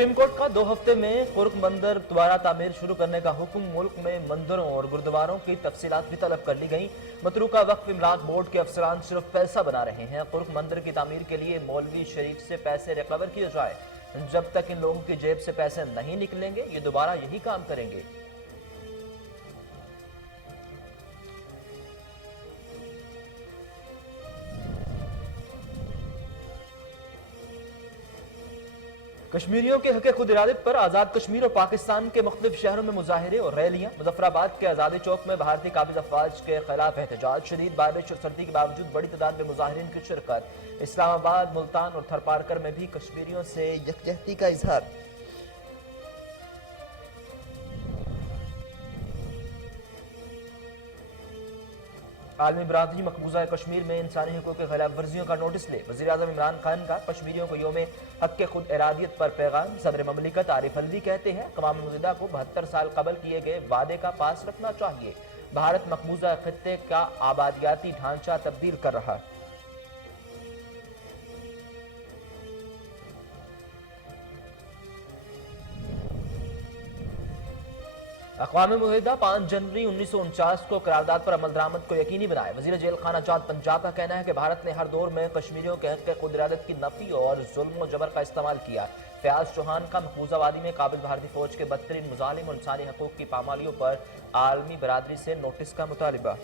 Supreme court का 2 हफ्ते में कुर्क मंदिर दोबारा तामीर शुरू करने का हुक्म। मुल्क में मंदिरों और गुरुद्वारों की तफसीलात भी तलब कर ली गई। मतरूका वक्फ इमलाक बोर्ड के अफसरान सिर्फ पैसा बना रहे हैं। कुर्क मंदिर की तामीर के लिए मौलवी शरीफ से पैसे रिकवर किए जाए। जब तक इन लोगों की जेब से पैसे नहीं निकलेंगे ये दोबारा यही काम करेंगे। कश्मीरियों के हक खुद इरादत पर आज़ाद कश्मीर और पाकिस्तान के मुख्तलिफ शहरों में मुजाहिरे और रैलियां। मुजफ्फराबाद के आज़ादी चौक में भारतीय काबिज अफवाज के खिलाफ एहतजाज। शदीद बारिश और सर्दी के बावजूद बड़ी तादाद में मुजाहिरीन की शिरकत। इस्लामाबाद, मुल्तान और थरपारकर में भी कश्मीरियों से यकजहती का इजहार। आलमी बरादरी मकबूजा कश्मीर में इंसानी हकूक़ की खिलाफ वर्जियों का नोटिस ले। वज़ीर-ए-आज़म इमरान खान का कश्मीरियों को यौम हक़ खुद इरादियत पर पैगाम। सदर ममलिकत आरिफ अलवी कहते हैं अक़वाम मुत्तहिदा को 72 साल कबल किए गए वादे का पास रखना चाहिए। भारत मकबूजा खित्ते का आबादियाती ढांचा तब्दील कर रहा है। अक़वाम मुत्तहिदा 5 जनवरी 1949 को करारदाद पर अमल दरामद को यकीनी बनाए। वज़ीर जेल खाना जात पंजाब का कहना है कि भारत ने हर दौर में कश्मीरियों के हक़ खुद इरादत की नफ़ी और जुल्म जबर का इस्तेमाल किया। फयाज चौहान का मकबूजा वादी में काबिज भारतीय फौज के बदतरीन मुजालिम और इंसानी हकूक़ की पामालियों पर आलमी बरादरी से नोटिस का मुतालिबा।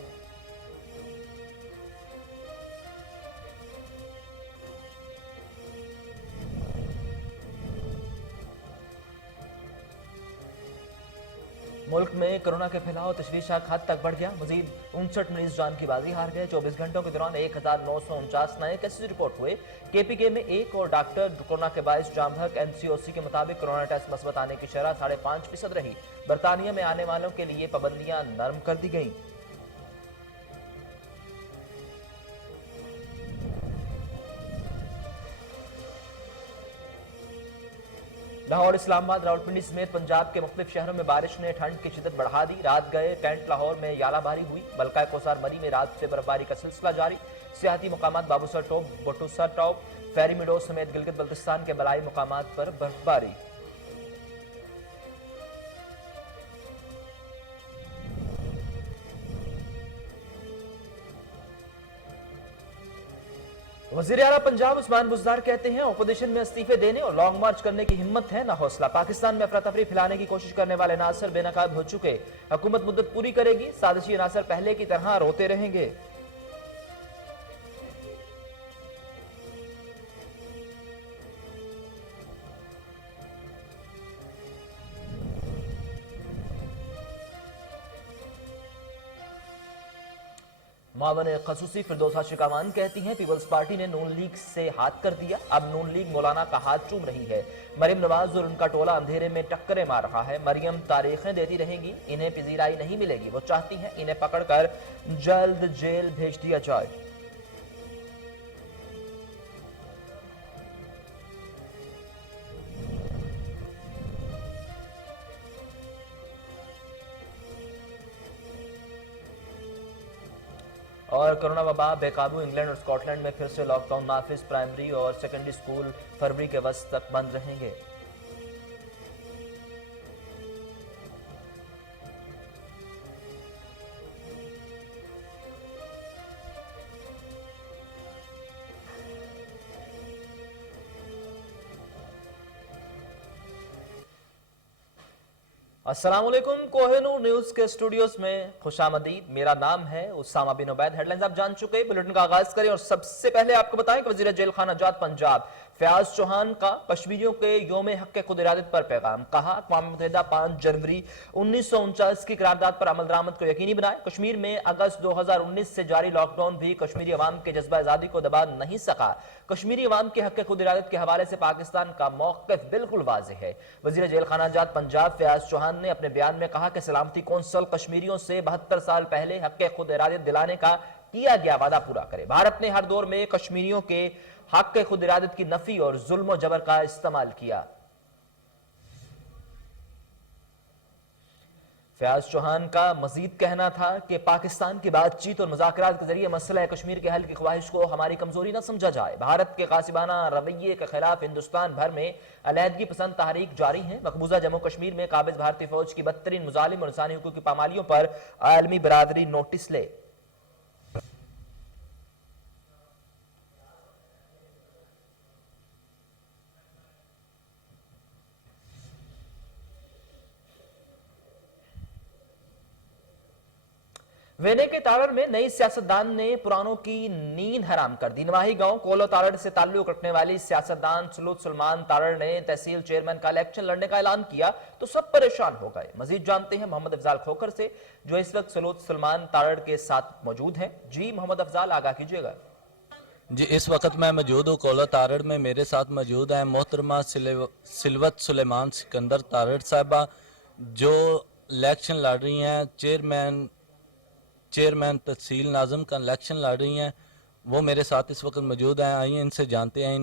मुल्क में कोरोना के फैलाव तशवीशनाक हद तक बढ़ गया। मजीद 59 मरीज जान की बाजी हार गए। 24 घंटों के दौरान 1949 नए केसेज रिपोर्ट हुए। KPK में एक और डॉक्टर कोरोना के बायस जाम हक। NCOC के मुताबिक कोरोना टेस्ट मस्बत आने की शरह 5.5% रही। बरतानिया में आने वालों के लिए पाबंदियां नरम कर दी गई। लाहौर, इस्लामाबाद, रावलपिंडी समेत पंजाब के मुख्तलिफ शहरों में बारिश ने ठंड की शिद्दत बढ़ा दी। रात गए कैंट लाहौर में यालाबारी हुई। बलकाए कोसार मरी में रात से बर्फबारी का सिलसिला जारी। सियाहती मुकामात बाबूसर टॉप, बटूसर टॉप, फेरी मिडो समेत गिलगित बल्तिस्तान के बलाई मुकामात पर बर्फबारी। वज़ीर आला पंजाब उस्मान बुज़दार कहते हैं अपोजिशन में इस्तीफे देने और लॉन्ग मार्च करने की हिम्मत है ना हौसला। पाकिस्तान में अफरा तफरी फैलाने की कोशिश करने वाले अनासर बेनकाब हो चुके। हुकूमत मुद्दत पूरी करेगी। साजिशी अनासर पहले की तरह रोते रहेंगे। मावन खसूसी फिरदौसा शिकावान कहती हैं पीपल्स पार्टी ने नून लीग से हाथ कर दिया। अब नून लीग मौलाना का हाथ चूम रही है। मरियम नवाज और उनका टोला अंधेरे में टक्करें मार रहा है। मरियम तारीखें देती रहेंगी, इन्हें पजीराई नहीं मिलेगी। वो चाहती हैं इन्हें पकड़कर जल्द जेल भेज दिया जाए। और कोरोना वबा बेकाबू। इंग्लैंड और स्कॉटलैंड में फिर से लॉकडाउन नाफिज। प्राइमरी और सेकेंडरी स्कूल फरवरी के वस्त तक बंद रहेंगे। अस्सलामुअलैकुम, कोहिनूर न्यूज के स्टूडियोज में खुशामदीद। मेरा नाम है उसामा बिन उबैद। हेडलाइंस आप जान चुके। बुलेटिन का आगाज करें और सबसे पहले आपको बताएं कि वजीर जेल खाना जात पंजाब फयाज चौहान का कश्मीरियों के यौम हक़ खुद इरादत पर पैगाम। कहा अक़वाम मुत्तहिदा 5 जनवरी 1949 की करारदाद पर अमल दरामद को यकीनी बनाए। कश्मीर में अगस्त 2019 से जारी लॉकडाउन भी कश्मीरी अवाम के जज्बा आज़ादी को दबा नहीं सका। कश्मीरी अवाम के हक़ खुद इरादत के हवाले से पाकिस्तान का मौक़िफ़ बिल्कुल वाज़ेह है। वज़ीर जेल खाना जात पंजाब फयाज चौहान ने अपने बयान में कहा कि सलामती कौंसल कश्मीरियों से 72 साल पहले हक़ खुद इरादत दिलाने का किया गया वादा पूरा करे। भारत ने हर दौर में कश्मीरियों के हक़ खुद इरादत की नफ़ी और जुल्म जबर का इस्तेमाल किया। فیاض چوہان کا مزید کہنا تھا کہ پاکستان کی بات چیت اور مذاکرات کے ذریعے مسئلہ کشمیر کے حل کی خواہش کو ہماری کمزوری نہ سمجھا جائے۔ بھارت کے غاصبانہ رویے کے خلاف ہندوستان بھر میں علیحدگی پسند تحریک جاری ہیں۔ مقبوضہ جموں کشمیر میں قابض بھارتی فوج کی بدترین مظالم اور انسانی حقوق کی پامالیوں پر عالمی برادری نوٹس لے۔ وینے کے تارڑ میں نئی سیاستدان نے پرانوں کی نیند حرام کر دی۔ نواحی گاؤں کولو تارڑ سے تعلق رکھنے والی سیاستدان سلوت سلمان تارڑ نے تحصیل چیئرمین کا الیکشن لڑنے کا اعلان کیا تو سب پریشان ہو گئے۔ مزید جانتے ہیں محمد افضال کھوکھر سے جو اس وقت سلوت سلمان تارڑ کے ساتھ موجود ہیں۔ جی محمد افضال، آگاہ کیجئے گا۔ جی اس وقت میں موجود ہوں کولو تارڑ میں، میرے ساتھ موجود ہیں محترمہ سلوت سلیمان سکندر تارڑ صاحبہ جو الیکشن لڑ رہی ہیں، چیئرمین تحصیل ناظم کا الیکشن لڑ رہی ہیں، وہ میرے ساتھ اس وقت موجود ہیں۔ آئیے ان سے جانتے ہیں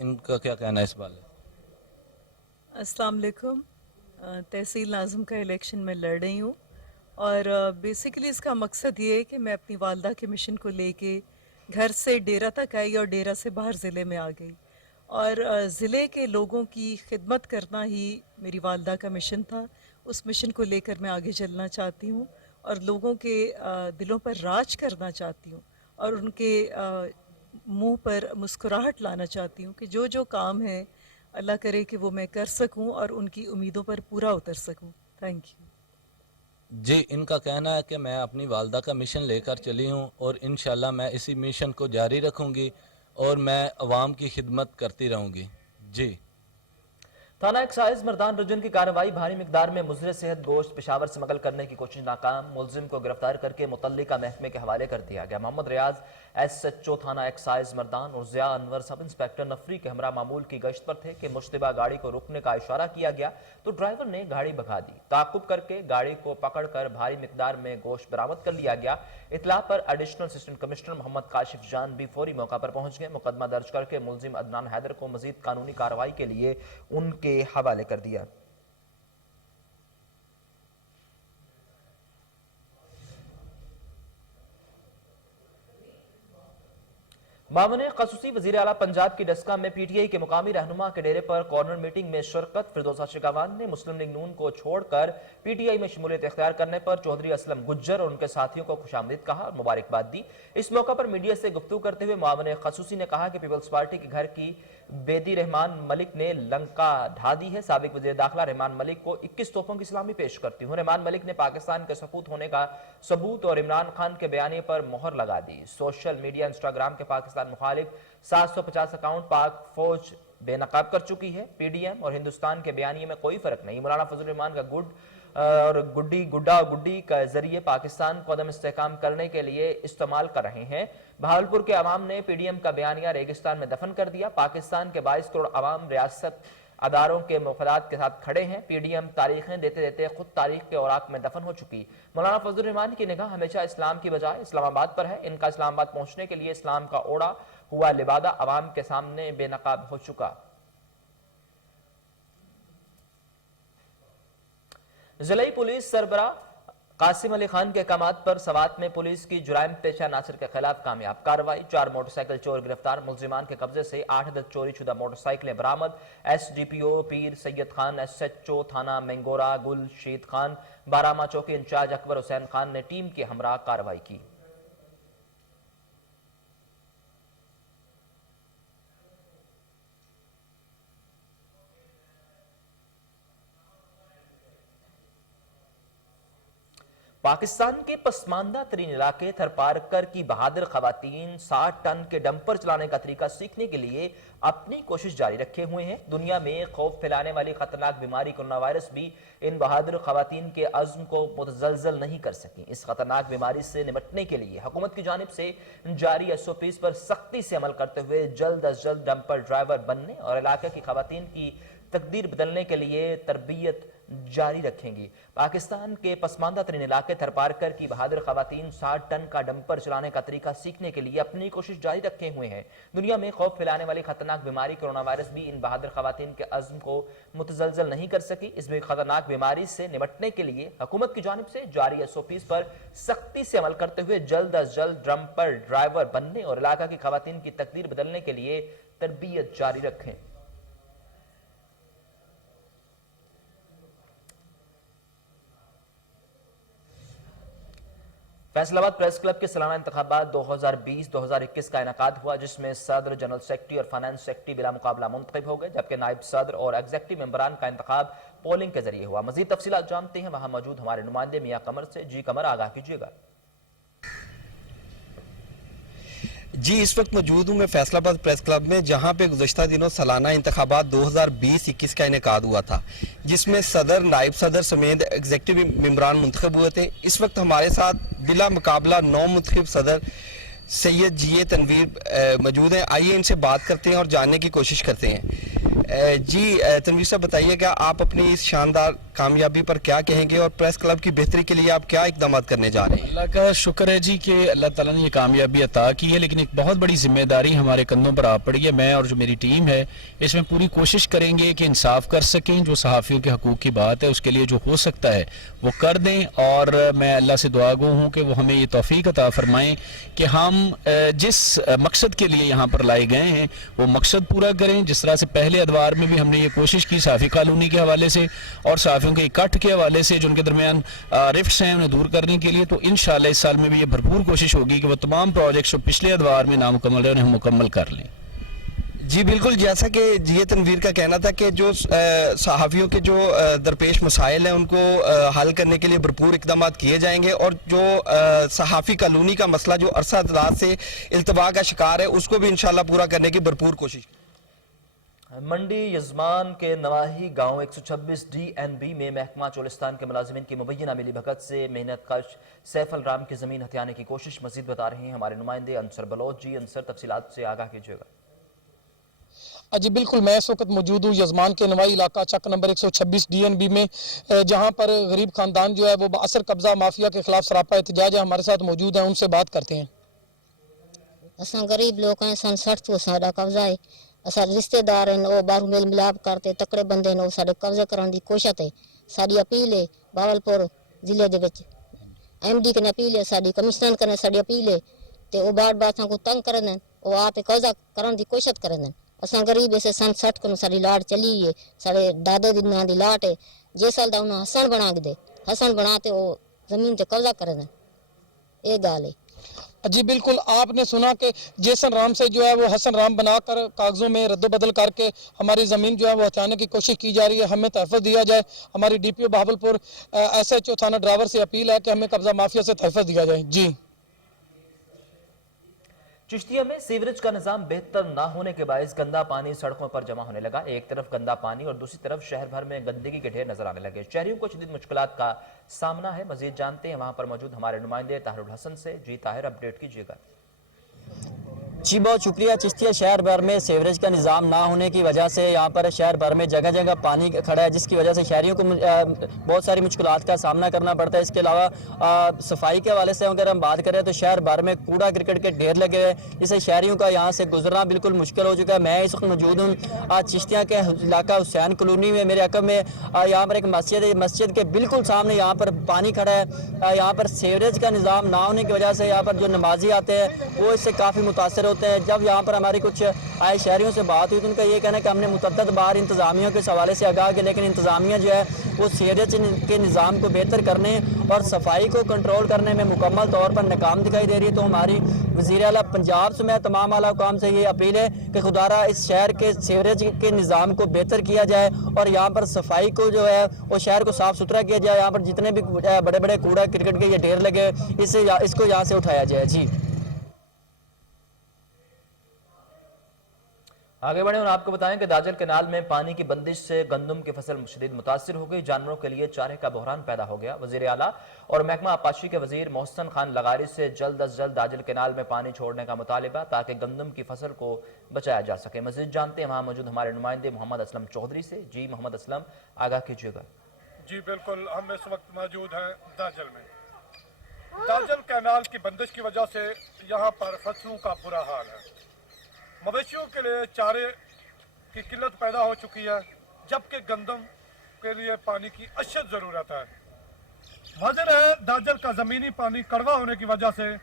ان کا کیا کہنا ہے اس بارے۔ السلام علیکم۔ تحصیل ناظم کا الیکشن میں لڑ رہی ہوں اور بیسیکلی اس کا مقصد یہ ہے کہ میں اپنی والدہ کے مشن کو لے کے گھر سے ڈیرہ تک آئی اور ڈیرہ سے باہر ضلع میں آ گئی اور ضلع کے لوگوں کی خدمت کرنا ہی میری والدہ کا مشن تھا۔ اس مشن کو لے کر میں آگے چلنا چاہتی ہوں اور لوگوں کے دلوں پر راج کرنا چاہتی ہوں اور ان کے منہ پر مسکراہٹ لانا چاہتی ہوں کہ جو کام ہے اللہ کرے کہ وہ میں کر سکوں اور ان کی امیدوں پر پورا اتر سکوں۔ Thank you. جی ان کا کہنا ہے کہ میں اپنی والدہ کا مشن لے کر چلی ہوں اور انشاءاللہ میں اسی مشن کو جاری رکھوں گی اور میں عوام کی خدمت کرتی رہوں گی۔ جی تھانہ ایکسائز مردان رجن کی کارروائی بھاری مقدار میں مضر صحت گوشت پشاور سے مغل کرنے کی کوشش ناکام، ملزم کو گرفتار کر کے متعلقہ محکمے کے حوالے کر دیا گیا۔ محمد ریاض ایس ایچ او تھانہ ایکسائز مردان اور ضیاء انور سب انسپیکٹر نفری کے ہمراہ معمول کی گشت پر تھے کہ مشتبہ گاڑی کو رکنے کا اشارہ کیا گیا تو ڈرائیور نے گاڑی بھگا دی۔ تعاقب کر کے گاڑی کو پکڑ کر بھاری مقدار میں گوشت برآمد کر لیا گیا۔ اطلاع پر ایڈیشنل اسسٹنٹ کمشنر محمد کاشف جان بھی فوری موقع پر پہنچ گئے۔ مقدمہ درج کر کے ملزم عدنان حیدر کو مزید قانونی کارروائی کے لیے ان کے حوالے کر دیا۔ معاون خصوصی وزیر اعلیٰ پنجاب کی ڈسکا میں پی ٹی آئی کے مقامی رہنما کے ڈیرے پر کارنر میٹنگ میں شرکت۔ فردوسہ شگاوان نے مسلم لیگ نون کو چھوڑ کر پی ٹی آئی میں شمولیت اختیار کرنے پر چودھری اسلم گجر اور ان کے ساتھیوں کو خوش آمدید کہا اور مبارکباد دی۔ اس موقع پر میڈیا سے گفتگو کرتے ہوئے معاون خصوصی نے کہا کہ پیپلز پارٹی کے گھر کی بیدی رحمان ملک نے لنکا ڈھا دی ہے۔ سابق وزیر داخلہ رحمان ملک کو 21 تحفوں کی سلامی پیش کرتی ہوں۔ رحمان ملک نے پاکستان کے سپوت ہونے کا ثبوت اور عمران خان کے بیانیے پر مہر لگا دی۔ سوشل میڈیا انسٹاگرام کے پاکستان مخالف 750 اکاؤنٹ پاک فوج بے نقاب کر چکی ہے۔ پی ڈی ایم اور ہندوستان کے بیانیے میں کوئی فرق نہیں۔ مولانا فضل الرحمان کا گڈا گڈی کا ذریعے پاکستان کو عدم استحکام کرنے کے لیے استعمال کر رہے ہیں۔ بہاولپور کے عوام نے پی ڈی ایم کا بیانیہ ریگستان میں دفن کر دیا۔ پاکستان کے 22 کروڑ عوام ریاست اداروں کے مفادات کے ساتھ کھڑے ہیں۔ پی ڈی ایم تاریخیں دیتے دیتے خود تاریخ کے اوراق میں دفن ہو چکی۔ مولانا فضل الرحمان کی نگاہ ہمیشہ اسلام کی بجائے اسلام آباد پر ہے۔ ان کا اسلام آباد پہنچنے کے لیے اسلام کا اوڑا ہوا لبادہ عوام کے سامنے بے نقاب ہو چکا۔ ضلعی پولیس سربراہ قاسم علی خان کے احکامات پر سوات میں پولیس کی جرائم پیشہ عناصر کے خلاف کامیاب کارروائی۔ 4 موٹر سائیکل چور گرفتار، ملزمان کے قبضے سے 8 عدد چوری شدہ موٹر سائیکلیں برآمد۔ ایس ڈی پی او پیر سید خان، ایس ایچ او تھانہ مینگورہ گل شید خان، بارہمہ چوکی انچارج اکبر حسین خان نے ٹیم کے ہمراہ کارروائی کی۔ پاکستان کے پسماندہ ترین علاقے تھرپارکر کی بہادر خواتین 60 ٹن کے ڈمپر چلانے کا طریقہ سیکھنے کے لیے اپنی کوشش جاری رکھے ہوئے ہیں۔ دنیا میں خوف پھیلانے والی خطرناک بیماری کورونا وائرس بھی ان بہادر خواتین کے عزم کو متزلزل نہیں کر سکی۔ اس خطرناک بیماری سے نمٹنے کے لیے حکومت کی جانب سے جاری ایس او پیز پر سختی سے عمل کرتے ہوئے جلد از جلد ڈمپر ڈرائیور بننے اور علاقے کی خواتین کی تقدیر بدلنے کے لیے تربیت जारी रखेंगी। पाकिस्तान के पसमानदा तरीन इलाके थरपारकर की बहादुर खवातीन 60 टन का डंपर चलाने का तरीका सीखने के लिए अपनी कोशिश जारी रखे हुए हैं। दुनिया में खौफ फैलाने वाली खतरनाक बीमारी कोरोना वायरस भी इन बहादुर खवातीन के अज़्म को मुतज़लज़ल नहीं कर सकी। इसमें खतरनाक बीमारी से निपटने के लिए हुकूमत की जानिब से जारी SOPs पर सख्ती से अमल करते हुए जल्द अज जल्द डंपर ड्राइवर बनने और इलाका की खवातीन की तकदीर बदलने के लिए तरबियत जारी रखें। फैसलाबाद प्रेस क्लब के सालाना इंतखाबात 2020-2021 का इनेकाद हुआ, जिसमें सदर, जनरल सेक्रेटरी और फाइनेंस सेक्रेटरी बिला मुकाबला मुंतखब हो गए, जबकि नायब सदर और एग्जेक्टिव मेंबरान का इंतखाब पोलिंग के जरिए हुआ। मजीद तफसीलात जानते हैं वहां मौजूद हमारे नुमाइंदे मियां कमर से। जी कमर, आगाह कीजिएगा। जी, इस वक्त मौजूद हूँ मैं फैसलाबाद प्रेस क्लब में, जहाँ पे गुज़श्ता दिनों सालाना इंतखाबात 2020-21 का इनेकाद हुआ था, जिसमें सदर, नायब सदर समेत एग्जेक्टिव मेंबरान मुंतखब हुए थे। इस वक्त हमारे साथ बिला मुकाबला 9 मुंतखब सदर सैयद जी तनवीर मौजूद हैं। आइए इनसे बात करते हैं और जानने की कोशिश करते हैं। जी तनवीर साहब, बताइएगा आप अपनी इस शानदार कामयाबी पर क्या कहेंगे और प्रेस क्लब की बेहतरी के लिए आप क्या इकदाम करने जा रहे हैं? अल्लाह का शुक्र है जी कि अल्लाह ताला ने ये कामयाबी अता की है, लेकिन एक बहुत बड़ी जिम्मेदारी हमारे कंधों पर आ पड़ी है। मैं और जो मेरी टीम है इसमें पूरी कोशिश करेंगे कि इंसाफ कर सकें। जो सहाफ़ियों के हकूक़ की बात है उसके लिए जो हो सकता है वो कर दें, और मैं अल्लाह से दुआ गो हूँ कि वो हमें ये तौफीक अता फरमाएं कि हम जिस मकसद के लिए यहाँ पर लाए गए हैं वो मकसद पूरा करें। जिस तरह से पहले अदवार में भी हमने ये कोशिश की सहाफ़ी कॉलोनी के हवाले से और सहाफ़ियों के इकट्ठ के हवाले से जो उनके दरमियान रिफ्ट्स हैं उन्हें दूर करने के लिए, तो इंशाअल्लाह इस साल में भी ये भरपूर कोशिश होगी कि वो तमाम प्रोजेक्ट्स जो पिछले अदवार में नामुकम्मल है उन्हें हम मुकम्मल कर लें। जी बिल्कुल, जैसा कि जी तनवीर का कहना था कि जो सहाफ़ियों के जो दरपेश मसाइल हैं उनको हल करने के लिए भरपूर इकदाम किए जाएंगे, और जो सहाफ़ी कॉलोनी का मसला जो अरसा दराज से इल्तवा का शिकार है उसको भी इंशाल्लाह पूरा करने की भरपूर कोशिश। मंडी यजमान के नवाही गांव 126 DNB में महकमा चोलिस्तान के मुलाजिमीन की मुबैना मिली भगत से मेहनत कश सैफल राम की जमीन हथियाने की कोशिश। मजीद बता रहे हैं हमारे नुमाइंदे अंसर बलोच। जी अंसर, तफसीलात से आगाह कीजिएगा। जी बिल्कुल, मैं इस वक्त मौजूद हूँ यजमान के नवाई इलाका चक नंबर 126 DNB में, जहाँ पर गरीब खानदान जो है वो बासर कब्जा माफिया के खिलाफ सरापा एहतजाज है। हमारे साथ मौजूद हैं, उनसे बात करते हैं। असा गरीब लोग हैं, सन 60 तो साडा कब्जा है। असा रिश्तेदार हैं वो बाहर मेल मिलाप करते तकड़े बंदे ने साडे कब्जा करने की कोशिश है। साडी अपील है बावलपुर जिले दे विच MD कने अपील है, साडी कमिश्नर कने साडी अपील है ते वो बार बार को तंग करन, वो आते कब्जा करने की कोशिश करन। असा गरीब ऐसे सन 60 को साडी लाट चली है, साडे दादे दी नां दी लाट है। जे साल दा उन्हें हसन बना के दे, हसन बनाते वो जमीन ते कब्जा करन, ये गाल है। जी बिल्कुल, आपने सुना कि जेसन राम से जो है वो हसन राम बनाकर कागजों में रद्दबदल करके हमारी ज़मीन जो है वो हथियाने की कोशिश की जा रही है। हमें तहफ़्फ़ुज़ दिया जाए। हमारी DPO बहावलपुर SHO थाना ड्राइवर से अपील है कि हमें कब्जा माफिया से तहफ़्फ़ुज़ दिया जाए। जी चिश्तिया में सीवरेज का निजाम बेहतर ना होने के बायस गंदा पानी सड़कों पर जमा होने लगा। एक तरफ गंदा पानी और दूसरी तरफ शहर भर में गंदगी के ढेर नजर आने लगे। शहरियों को शदीद मुश्किलात का सामना है। मजीद जानते हैं वहां पर मौजूद हमारे नुमाइंदे ताहिरुल हसन से। जी ताहिर, अपडेट कीजिएगा। जी बहुत शुक्रिया। चिश्तिया शहर भर में सीवरेज का निज़ाम ना होने की वजह से यहाँ पर शहर भर में जगह जगह पानी खड़ा है, जिसकी वजह से शहरियों को बहुत सारी मुश्किलात का सामना करना पड़ता है। इसके अलावा सफाई के हवाले से अगर हम बात करें तो शहर भर में कूड़ा क्रिकेट के ढेर लगे हुए, इससे शहरियों का यहाँ से गुजरना बिल्कुल मुश्किल हो चुका है। मैं इस वक्त मौजूद हूँ आज चिश्तिया के इलाका हुसैन कॉलोनी में। मेरे अकब में यहाँ पर एक मस्जिद है, मस्जिद के बिल्कुल सामने यहाँ पर पानी खड़ा है। यहाँ पर सीवरेज का निज़ाम ना होने की वजह से यहाँ पर जो नमाजी आते हैं वो इससे काफ़ी मुतासर होते हैं। जब यहाँ पर हमारी कुछ आए शहरियों से बात हुई तो उनका ये कहना है कि हमने मुतअद्दिद बार इंतज़ामिया के हवाले से आगाह किया, लेकिन इंतज़ामिया जो है वो सीवरेज के निज़ाम को बेहतर करने और सफाई को कंट्रोल करने में मुकम्मल तौर पर नाकाम दिखाई दे रही है। तो हमारी वज़ीर आला पंजाब से मैं तमाम आला हुकाम से ये अपील है कि खुदारा इस शहर के सीवरेज के निज़ाम को बेहतर किया जाए और यहाँ पर सफाई को जो है वो शहर को साफ़ सुथरा किया जाए। यहाँ पर जितने भी बड़े बड़े कूड़ा क्रिकेट के ये ढेर लगे इसको यहाँ से उठाया जाए। जी आगे बढ़े और आपको बताएं कि दाजल कैनाल में पानी की बंदिश से गंदम की फसल शदीद मुतासिर हो गई। जानवरों के लिए चारे का बहरान पैदा हो गया। वजीर आला और महकमा आबपाशी के वजीर मोहसन खान लगारी से जल्द अज जल्द दाजल कैनाल में पानी छोड़ने का मुतालिबा ताकि गंदम की फसल को बचाया जा सके। मजीद जानते हैं वहां मौजूद हमारे नुमाइंदे मोहम्मद असलम चौधरी से। जी मोहम्मद असलम, आगाह कीजिएगा। जी बिल्कुल, हम इस वक्त मौजूद हैं दाजल में। दाजल कैनाल की बंदिश की वजह से यहाँ पर फसलों का बुरा हाल है। मवेशियों के लिए चारे की किल्लत पैदा हो चुकी है, जबकि गंदम के लिए पानी की अशद ज़रूरत है। वाज़ेह है दाजल का ज़मीनी पानी कड़वा होने की वजह से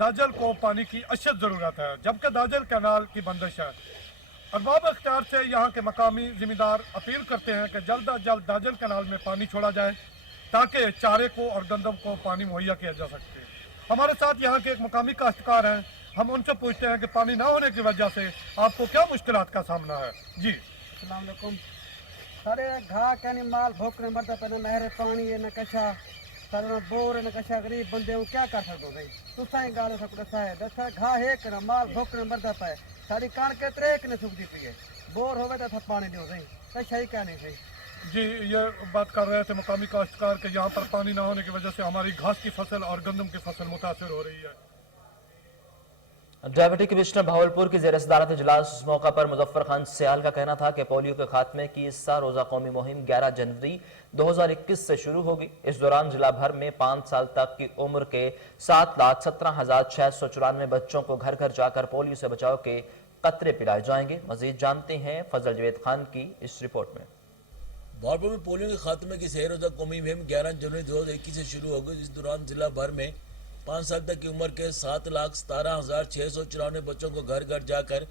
दाजल को पानी की अशद ज़रूरत है, जबकि दाजल कैनाल की बंदिश है। अरबाब अख्तियार से यहाँ के मकामी ज़िम्मेदार अपील करते हैं कि जल्द अज जल्द दाजल कैनाल में पानी छोड़ा जाए ताकि चारे को और गंदम को पानी मुहैया किया जा सके। हमारे साथ यहाँ के एक मकामी काश्तकार हैं, हम उनसे पूछते हैं कि पानी ना होने की वजह से आपको क्या मुश्किलात का सामना है। जी अस्सलाम वालेकुम। सारे घा कहने माल भोकने मरता पे नहर पानी है न कशा सारे बोर न कशा गरीब बंदे हूँ क्या कर सकते हो भाई तुसा ही गाल सब दसा है दसा घा है कि माल भोकने मरता पे सारी कणक त्रेक ने सूखती पी है बोर होवे तो पानी दो सही कशा ही क्या नहीं सही। जी ये बात कर रहे थे मकामी काश्तकार के यहाँ पर पानी ना होने की वजह से हमारी घास की फसल और गंदम की फसल मुतासर हो रही है। डेप्यूटी कमिश्नर भावलपुर की ज़ेर सदारत इजलास इस मौका पर मुजफ्फर खान सियाल का कहना था कि पोलियो के खात्मे की इस रोज़ा कौमी मुहिम 11 जनवरी 2021 से शुरू होगी। इस दौरान जिला भर में 5 साल तक की उम्र के 7,17,694 बच्चों को घर घर जाकर पोलियो से बचाव के कतरे पिलाए जाएंगे। मजीद जानते हैं फजल जवेद खान की इस रिपोर्ट में। भावलपुर में पोलियो के खात्मे की सह रोज़ा कौमी मुहिम 11 जनवरी 2021 से शुरू होगी। इस दौरान जिला भर में 5 साल तक की उम्र के 7,17,694 बच्चों को घर घर जाकर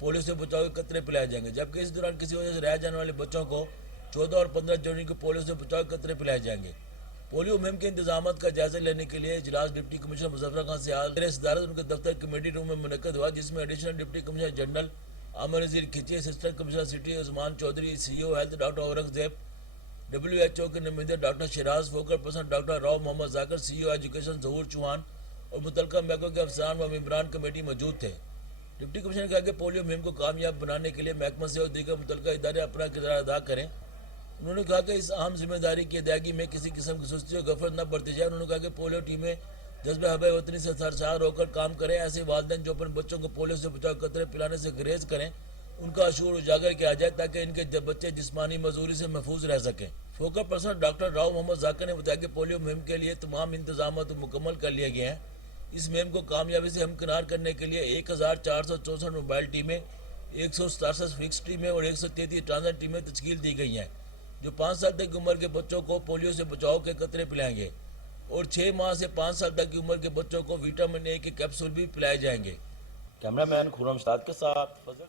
पोलियो से बचाव के कतरे पिलाए जाएंगे, जबकि इस दौरान किसी वजह से रह जाने वाले बच्चों को 14 और 15 जनवरी को पोलियो से बचाव के कतरे पिलाए जाएंगे। पोलियो मुहिम के इंतजाम का जायजा लेने के लिए इजलास डिप्टी कमिश्नर मुजफ्फर खान सियाल सदारत उनके दफ्तर कमेटी रूम में मुनक्कद हुआ, जिसमें additional deputy commissioner general Amir Nazir Khichi, assistant commissioner city Usman Chaudhry, CEO health doctor Aurangzeb, WHO के नुमाइंदे doctor Shiraz, focal person doctor Rao Muhammad Zakir, CEO education जहूर चौहान और मुतलका महकमे के अफसरान व मेंबरान कमेटी मौजूद थे। डिप्टी कमिश्नर ने कहा कि पोलियो मुहिम को कामयाब बनाने के लिए महकमा से और दीगर मुतलका इदारे अपना किरदार अदा करें। उन्होंने कहा कि इस अहम जिम्मेदारी की अदायगी में किसी किस्म की सुस्ती और गफलत न बरती जाए। उन्होंने कहा कि पोलियो टीमें जज्बे हबे वतनी से सरशार होकर काम करें। ऐसे वालिदैन जो अपने बच्चों को पोलियो से बचाव कतरे पिलाने से गुरेज करें, उनका शूर उजागर किया जाए ताकि इनके बच्चे जिस्मानी मजदूरी से महफूज रह सकें। Focal person doctor Rao Muhammad Zakir ने बताया कि पोलियो मुहिम के लिए तमाम इंतजाम मुकम्मल कर लिए गए हैं। इस मुहिम को कामयाबी से हमकिनार करने के लिए 1464 मोबाइल टीमें, 167 फिक्स टीमें और 133 ट्रांजिट टीमें तश्कील दी गई हैं, जो 5 साल तक की उम्र के बच्चों को पोलियो से बचाव के कतरे पिलाएंगे और 6 माह से 5 साल तक की उम्र के बच्चों को विटामिन ए के कैप्सूल भी पिलाए जाएंगे। कैमरामैन खुर्रम शाद के साथ फजल।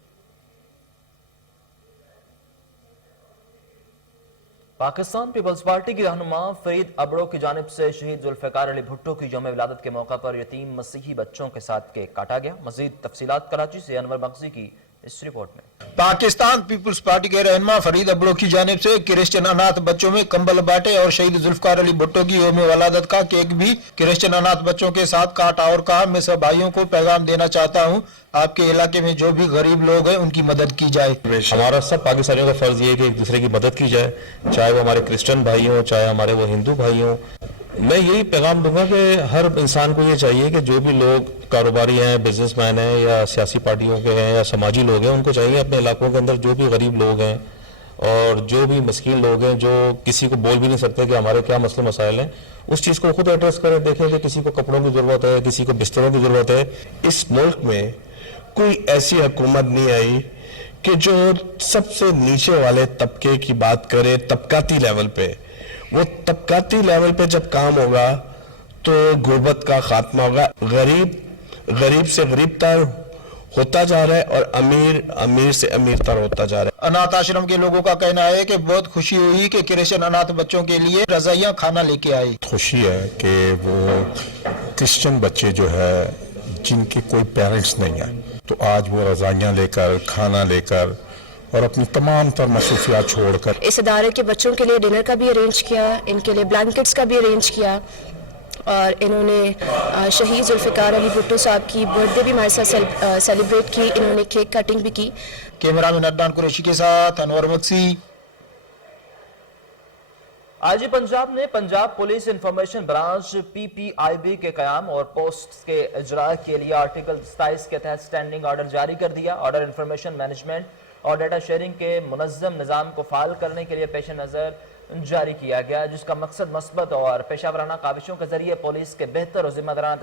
पाकिस्तान पीपल्स पार्टी की रहनुमा फरीद अबड़ो की जानिब से शहीद जुल्फ़िकार अली भुट्टो की यौम विलादत के मौका पर यतीम मसीही बच्चों के साथ केक काटा गया। मजीद तफसीलात कराची से अनवर मगजी की इस रिपोर्ट में। पाकिस्तान पीपल्स पार्टी के रहनुमा फरीद अबड़ो की जानिब से क्रिश्चियन अनाथ बच्चों में कंबल बांटे और शहीद जुल्फ़िकार अली भुट्टो की यौम विलादत का केक भी क्रिश्चियन अनाथ बच्चों के साथ काटा और कहा, मैं सब भाइयों को पैगाम देना चाहता हूँ, आपके इलाके में जो भी गरीब लोग हैं उनकी मदद की जाए। हमारा सब पाकिस्तानियों का फर्ज ये है कि एक दूसरे की मदद की जाए, चाहे वो हमारे क्रिश्चियन भाई हों, चाहे हमारे वो हिंदू भाई हों। मैं यही पैगाम दूंगा कि हर इंसान को ये चाहिए कि जो भी लोग कारोबारी हैं, बिजनेसमैन हैं या सियासी पार्टियों के हैं या समाजी लोग हैं, उनको चाहिए अपने इलाकों के अंदर जो भी गरीब लोग हैं और जो भी मस्कीन लोग हैं, जो किसी को बोल भी नहीं सकते कि हमारे क्या मसले मसाइल हैं, उस चीज़ को खुद एड्रेस करें। देखें कि किसी को कपड़ों की ज़रूरत है, किसी को बिस्तरों की ज़रूरत है। इस मुल्क में कोई ऐसी हुकूमत नहीं आई कि जो सबसे नीचे वाले तबके की बात करे तबकाती लेवल पे। वो तबकाती लेवल पे जब काम होगा तो गुर्बत का खात्मा होगा। गरीब से गरीब तर होता जा रहा है और अमीर से अमीर तर होता जा रहा है। अनाथ आश्रम के लोगों का कहना है कि बहुत खुशी हुई कि क्रिश्चियन अनाथ बच्चों के लिए रजाइयाँ खाना लेके आई। खुशी है कि वो क्रिश्चियन बच्चे जो है जिनके कोई पेरेंट्स नहीं है, तो आज वो रजाइयाँ लेकर, खाना लेकर और अपनी तमाम तर मसरूफियात छोड़कर इस इदारे के बच्चों के लिए डिनर का भी अरेंज किया, इनके लिए ब्लैंकेट्स का भी अरेंज किया और इन्होंने शहीद जुल्फ़िकार अली भुट्टो साहब की बर्थडे भी हमारे साथ सेलिब्रेट की। इन्होंने केक कटिंग भी की। कैमरामैन अदनान कुरैशी के साथ अनवर मक्सी। आईजी पंजाब ने Punjab police information branch PPIB के कयाम और पोस्ट के इजरा के लिए आर्टिकल 27 के तहत स्टैंडिंग ऑर्डर जारी कर दिया। ऑर्डर इंफॉर्मेशन मैनेजमेंट और डाटा शेयरिंग के मुनज़्ज़म निज़ाम को फाल करने के लिए पेश नज़र जारी किया गया, जिसका मकसद मस्बत और पेशावराना काविशों के जरिए पुलिस के बेहतर और जिम्मेदाराना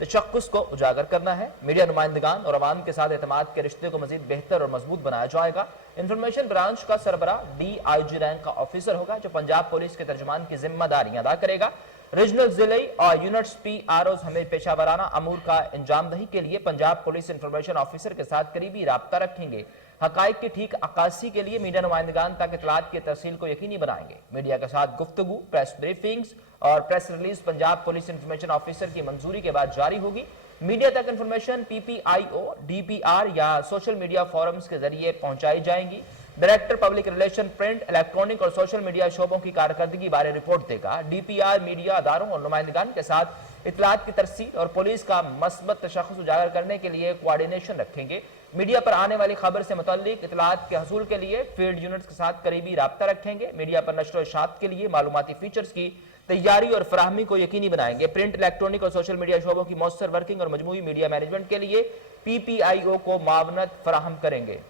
तशख्खुस को उजागर करना है। मीडिया नुमाइंदगान और अवाम के साथ एतमाद के रिश्ते को मजीद बेहतर और मजबूत बनाया जाएगा। इंफॉर्मेशन ब्रांच का सरबराह DIG रैंक का ऑफिसर होगा, जो पंजाब पुलिस के तर्जुमान की जिम्मेदारियां अदा करेगा। रीजनल जिले और यूनिट्स PROs हमें पेशावराना अमूर का अंजामदही के लिए पंजाब पुलिस इंफॉर्मेशन ऑफिसर के साथ करीबी राब्ता रखेंगे। हकाइक की ठीक अक्कासी के लिए मीडिया नुमाइंदगान तक इत्तलात की तरसील को यकीनी बनाएंगे। मीडिया के साथ गुफ्तगू, प्रेस ब्रीफिंग्स और press release Punjab police information officer की मंजूरी के बाद जारी होगी। मीडिया तक इंफॉर्मेशन PPIO, DPR या सोशल मीडिया फोरम्स के जरिए पहुंचाई जाएंगी। Director public relation print, electronic और सोशल मीडिया शोबों की कारकर्दगी बारे रिपोर्ट देगा। DPR मीडिया अदारों और नुमाइंदगान के साथ इत्तलात की तरसील और पुलिस का मस्बत तशख्खुस उजागर करने के लिए कोऑर्डिनेशन रखेंगे। मीडिया पर आने वाली खबर से मुतल्लिक इत्तलात के हसूल के लिए फील्ड यूनिट्स के साथ करीबी राब्ता रखेंगे। मीडिया पर नश्र इशात के लिए मालूमाती फीचर्स की तैयारी और फराहमी को यकीनी बनाएंगे। प्रिंट, इलेक्ट्रॉनिक और सोशल मीडिया शोबों की मौसर वर्किंग और मजमूई मीडिया मैनेजमेंट के लिए PPIO को मावनत फराहम करेंगे।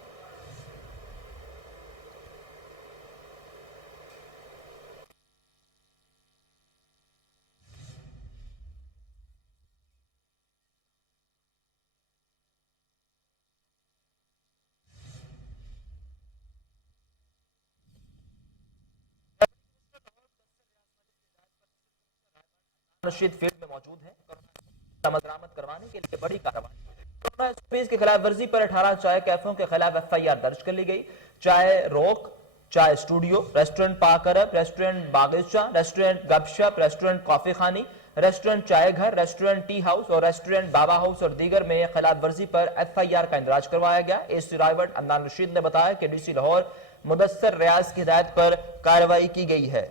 रशीद फील्ड में मौजूद है। बरामद करवाने के लिए बड़ी कार्रवाई। कोरोना स्पेस की खिलाफ वर्जी पर 18 चाय कैफों के खिलाफ FIR दर्ज कर ली गई। चाय रोक, चाय स्टूडियो, रेस्टोरेंट पाक अरब, रेस्टोरेंट बागीचा, रेस्टोरेंट गपशप, रेस्टोरेंट कॉफी खानी, रेस्टोरेंट चाय घर, रेस्टोरेंट टी हाउस और रेस्टोरेंट बाबा हाउस और दीगर में खिलाफ वर्जी पर FIR का इंदराज करवाया गया। AC राइवट अदनान रशीद ने बताया कि DC लाहौर मुदस्सर रियाज की हिदायत पर कार्रवाई की गई है।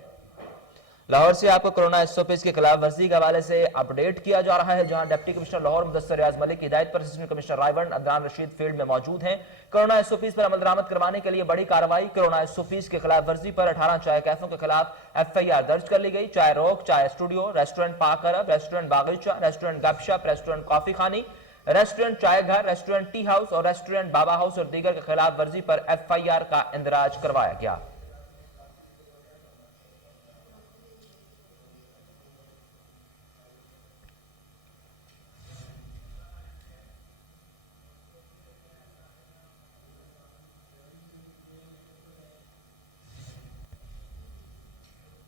लाहौर से आपको कोरोना SOPs के खिलाफ वर्जी के हवाले से अपडेट किया जा रहा है, जहां डिप्टी कमिश्नर लाहौर मुदस्सर रियाज मलिक की हिदायत पर assistant commissioner रायवन Adnan Rashid field में मौजूद हैं। कोरोना SOPs पर अमल दरामद करवाने के लिए बड़ी कार्रवाई। कोरोना SOPs के खिलाफ वर्जी पर 18 चाय कैफों के खिलाफ FIR दर्ज कर ली गई। चाय रोक, चाय स्टूडियो, रेस्टोरेंट पाक अरब, रेस्टोरेंट बागीचा, रेस्टोरेंट गपशप, रेस्टोरेंट कॉफी खानी, रेस्टोरेंट चाय घर, रेस्टोरेंट टी हाउस और रेस्टोरेंट बाबा हाउस और दीगर के खिलाफ वर्जी पर FIR का इंदराज करवाया गया।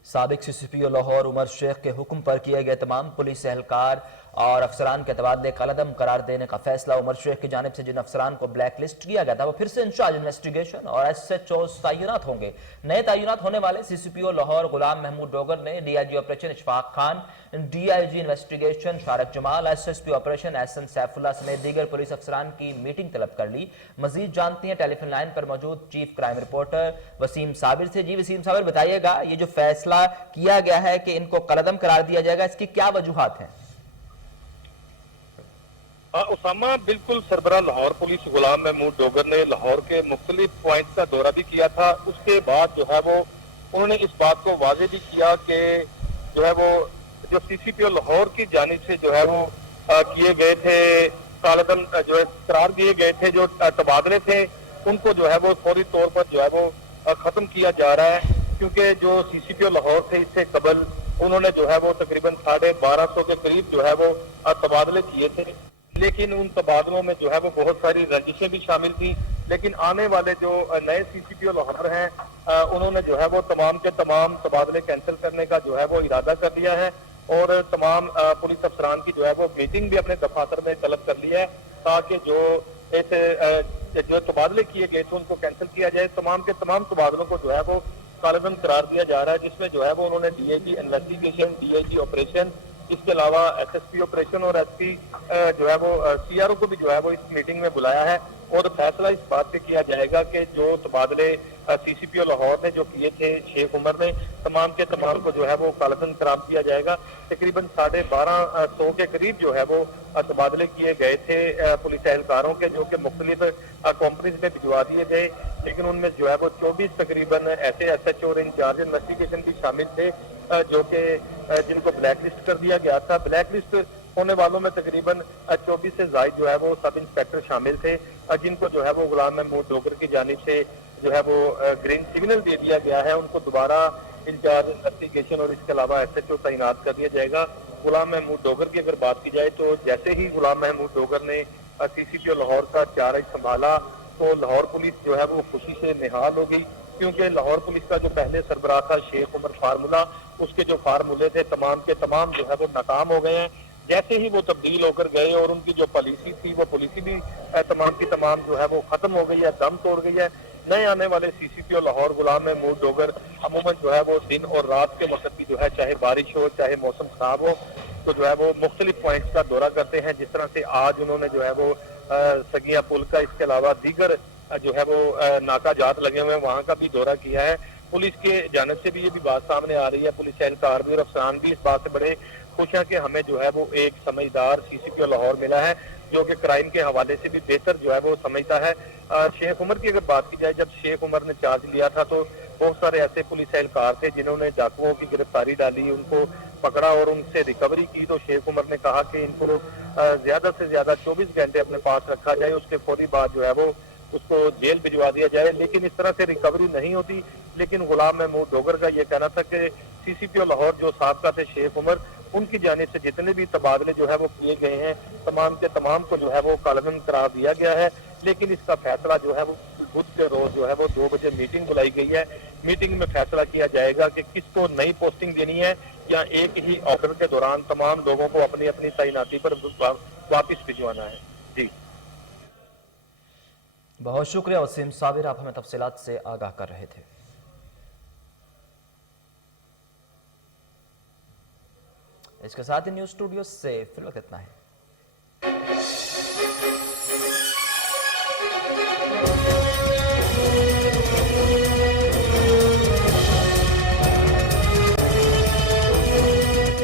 साबिक CCPO लाहौर उमर शेख के हुक्म पर किए गए तमाम पुलिस एहलकार और अफसरान के तबादले कलअदम करार देने का फैसला। उमर शेख की जानिब से जिन अफसरान को ब्लैक लिस्ट किया गया था वो फिर से इंचार्ज इन्वेस्टिगेशन और SHOs तैनात होंगे। नए तैनात होने वाले CCPO लाहौर गुलाम महमूद डोगर ने DIG operation Ishfaq Khan, DIG investigation Shariq Jamal, SSP operation Ahsan Saifullah समेत दीगर पुलिस अफसरान की मीटिंग तलब कर ली। मजीद जानते हैं टेलीफोन लाइन पर मौजूद chief crime reporter Waseem Sabir से। जी वसीम साबिर, बताइएगा ये जो फैसला किया गया है कि इनको कलअदम करार दिया जाएगा, इसकी क्या वजूहात हैं? उसामा, बिल्कुल सरबराह लाहौर पुलिस गुलाम महमूद डोगर ने लाहौर के मुख्तलिफ पॉइंट्स का दौरा भी किया था। उसके बाद जो है वो उन्होंने इस बात को वाजे भी किया कि जो है वो जो CCPO लाहौर की जानिब से जो है वो किए गए थे कलअदम जो है करार दिए गए थे, जो तबादले थे उनको जो है वो फौरी तौर पर जो है वो खत्म किया जा रहा है। क्योंकि जो CCPO लाहौर थे इससे कबल उन्होंने जो है वो तकरीबन 1250 के करीब जो है वो तबादले किए थे, लेकिन उन तबादलों में जो है वो बहुत सारी रंजिशें भी शामिल थी। लेकिन आने वाले जो नए CCPO लाहौर हैं उन्होंने जो है वो तमाम के तमाम तबादले कैंसिल करने का जो है वो इरादा कर लिया है और तमाम पुलिस अफसरान की जो है वो मीटिंग भी अपने दफातर में तलब कर लिया है ताकि जो जो तबादले किए गए थे उनको कैंसिल किया जाए। तमाम के तमाम तबादलों को जो है वो कलअदम करार दिया जा रहा है, जिसमें जो है वो उन्होंने DIG इन्वेस्टिगेशन, DIG ऑपरेशन, इसके अलावा SSP ऑपरेशन और SP जो है वो CRO को भी जो है वो इस मीटिंग में बुलाया है और फैसला इस बात पे किया जाएगा कि जो तबादले CCPO लाहौर ने जो किए थे शेख उमर ने, तमाम के तमाम को जो है वो कलअदम करार दिया जाएगा। तकरीबन 1250 के करीब जो है वो तबादले किए गए थे पुलिस एहलकारों के, जो कि मुख्तलिफ कंपनीज में भिजवा दिए गए, लेकिन उनमें जो है वो 24 तकरीबन ऐसे SHO और इंचार्ज इन्वेस्टिगेशन भी शामिल थे जो कि जिनको ब्लैक लिस्ट कर दिया गया था। ब्लैक लिस्ट होने वालों में तकरीबन 24 से जायद जो है वो सब इंस्पेक्टर शामिल थे, जिनको जो है वो गुलाम महमूद डोगर की जानिब से जो है वो ग्रीन सिग्नल दे दिया गया है। उनको दोबारा इंचार्ज इन्वेस्टिगेशन और इसके अलावा SHO तैनात कर दिया जाएगा। गुलाम महमूद डोगर की अगर बात की जाए तो जैसे ही गुलाम महमूद डोगर ने CCPO लाहौर का चार्ज संभाला तो लाहौर पुलिस जो है वो खुशी से निहाल हो गई, क्योंकि लाहौर पुलिस का जो पहले सरबराह था शेख उमर फार्मूला, उसके जो फार्मूले थे तमाम के तमाम जो है वो नाकाम हो गए हैं। जैसे ही वो तब्दील होकर गए और उनकी जो पॉलिसी थी वो पॉलिसी भी तमाम की तमाम जो है वो खत्म हो गई है, दम तोड़ गई है। नए आने वाले CCPO लाहौर गुलाम महमूद डोगर अमूमन जो है वो दिन और रात के वक्त की जो है, चाहे बारिश हो चाहे मौसम खराब हो, तो जो है वो मुख्तलिफ पॉइंट्स का दौरा करते हैं। जिस तरह से आज उन्होंने जो है वो सगिया पुल का, इसके अलावा दीगर जो है वो नाका जात लगे हुए हैं वहाँ का भी दौरा किया है। पुलिस के जानिब से भी ये भी बात सामने आ रही है, पुलिस एहलकार भी और अफसरान भी इस बात से बड़े खुश हैं कि हमें जो है वो एक समझदार CCPO लाहौर मिला है जो कि क्राइम के हवाले से भी बेहतर जो है वो समझता है। शेख उमर की अगर बात की जाए, जब शेख उमर ने चार्ज लिया था तो बहुत सारे ऐसे पुलिस एहलकार थे जिन्होंने डाकुओं की गिरफ्तारी डाली, उनको पकड़ा और उनसे रिकवरी की। तो शेख उमर ने कहा कि इनको ज्यादा से ज्यादा 24 घंटे अपने पास रखा जाए, उसके फौरी बाद जो है वो उसको जेल भिजवा दिया जाए, लेकिन इस तरह से रिकवरी नहीं होती। लेकिन गुलाम महमूद डोगर का ये कहना था कि CCPO लाहौर जो साहबका थे शेख उमर, उनकी जानिब से जितने भी तबादले जो है वो किए गए हैं तमाम के तमाम को जो है वो कालगन करार दिया गया है। लेकिन इसका फैसला जो है वो बुध के रोज जो है वो 2 बजे मीटिंग बुलाई गई है। मीटिंग में फैसला किया जाएगा कि किसको नई पोस्टिंग देनी है या एक ही ऑर्डर के दौरान तमाम लोगों को अपनी अपनी तैनाती पर वापस भिजवाना है। जी बहुत शुक्रिया वसीम साबिर, आप हमें तफसीलात से आगाह कर रहे थे। इसके साथ ही न्यूज स्टूडियो से फिलहाल इतना है।